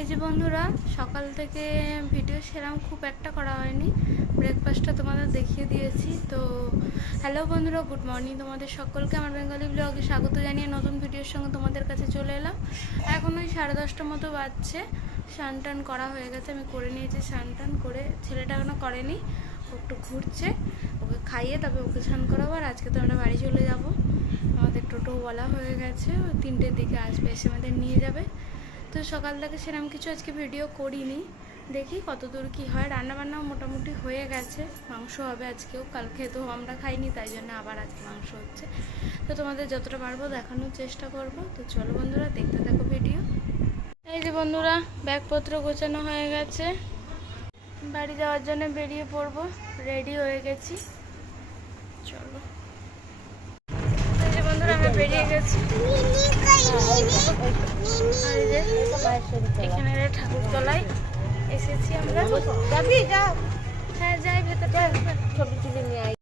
এই যে বন্ধুরা, সকাল থেকে ভিডিও সেরাম খুব একটা করা হয়নি। ব্রেকফাস্টটা তোমাদের দেখিয়ে দিয়েছি। তো হ্যালো বন্ধুরা গুড মর্নিং তোমাদের সকলকে। আমার বেঙ্গলি ব্লগে স্বাগত জানিয়ে নতুন ভিডিওর সঙ্গে তোমাদের কাছে চলে এলাম। এখন ওই সাড়ে দশটার মতো বাজছে। স্নান টান করা হয়ে গেছে। আমি করে নিয়েছি স্নান টান করে ছেলেটা এখনও করেনি। একটু ঘুরছে, ওকে খাইয়ে তবে ওকে স্নান করাবো আর আজকে তো আমরা বাড়ি চলে যাব। আমাদের টোটো বলা হয়ে গেছে তিনটের দিকে আসবে, এসে আমাদের নিয়ে যাবে। তো সকাল থেকে সেরকম কিছু আজকে ভিডিও করিনি। দেখি কত দূর কী হয়, রান্নাবান্নাও মোটামুটি হয়ে গেছে, মাংস হবে আজকেও, কালকে তো আমরা খাইনি, তাই জন্য আবার আজকে মাংস হচ্ছে। তো তোমাদের যতটা পারব দেখানোর চেষ্টা করব। তো চলো বন্ধুরা, দেখতে থাকো ভিডিও এই যে বন্ধুরা, ব্যাগপত্র গোছানো হয়ে গেছে। বাড়ি যাওয়ার জন্য বেরিয়ে পড়ব। রেডি হয়ে গেছি। চলো। বন্ধুরা আমরা বেরিয়ে গেছি। এখানে ঠাকুর তলায় এসেছি আমরা। হ্যাঁ যাই ভেতরটা। ছবি তুলে নিয়ে আয়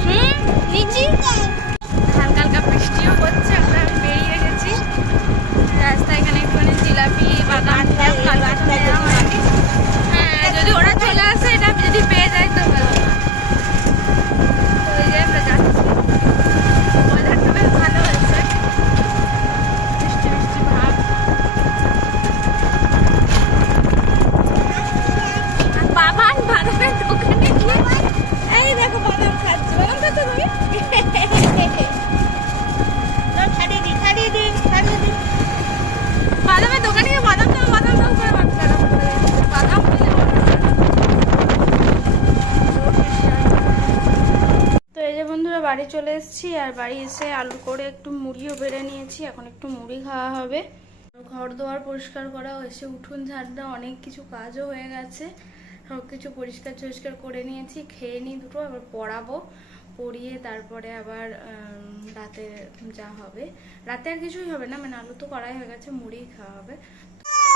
হুম নিচি হালকা হালকা বৃষ্টিও হচ্ছে আমরা বেরিয়ে গেছি রাস্তায় এখানে একটুখানি জিলাপি বাদাম ট্যাপ কালো নেওয়া হয়নি হ্যাঁ যদি ওরা চলে আসে এটা যদি পেয়ে যায় তো ভালো তো ওই যে আমরা যাচ্ছি ওয়েদারটা বেশ ভালো হয়েছে বৃষ্টি বৃষ্টি ভাব আর বাবান বাদামের দোকানে গিয়ে এই দেখো বাদাম খাচ্ছে বাদাম খাচ্ছ তুমি না, ছাড়িয়ে দি ছাড়িয়ে দি ছাড়িয়ে দি বাদামের দোকানে গিয়ে বাদাম দাও বাদাম দাও করে বাচ্চারা বাদাম খেলে তো এই যে বন্ধুরা বাড়ি চলে এসেছি, আর বাড়ি এসে আলু করে একটু মুড়িও বেড়ে নিয়েছি, এখন একটু মুড়ি খাওয়া হবে। ঘর দোয়ার পরিষ্কার করা হয়েছে, উঠোন ঝাড় অনেক কিছু কাজও হয়ে গেছে। সব কিছু পরিষ্কার টরিষ্কার করে নিয়েছি, খেয়ে নিই দুটো, আবার পড়াবো, পড়িয়ে তারপরে আবার রাতে যা হবে। রাতে আর কিছুই হবে না মানে আলু তো করাই হয়ে গেছে মুড়ি খাওয়া হবে।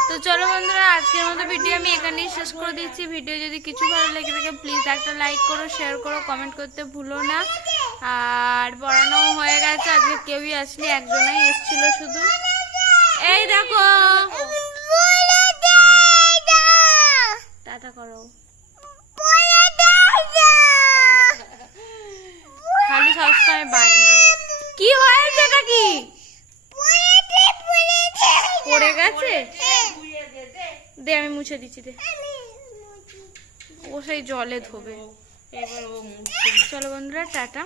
তো চলো বন্ধুরা, আজকের মতো ভিডিও আমি এখানেই শেষ করে দিচ্ছি। ভিডিও যদি কিছু ভালো লেগে থাকে প্লিজ একটা লাইক করো শেয়ার করো কমেন্ট করতে ভুলো না। আর পড়ানো হয়ে গেছে, আজকে কেউই আসলে একজনই এসেছিল শুধু। এই দেখো। টাটা করো। খালি সবসময় বায়না কি হয়েছে এটা কি? পড়ে গেছে? দে, আমি মুছে দিচ্ছি, দে। ও সেই জলে ধোবে। এবার ও চলো বন্ধুরা, টাটা।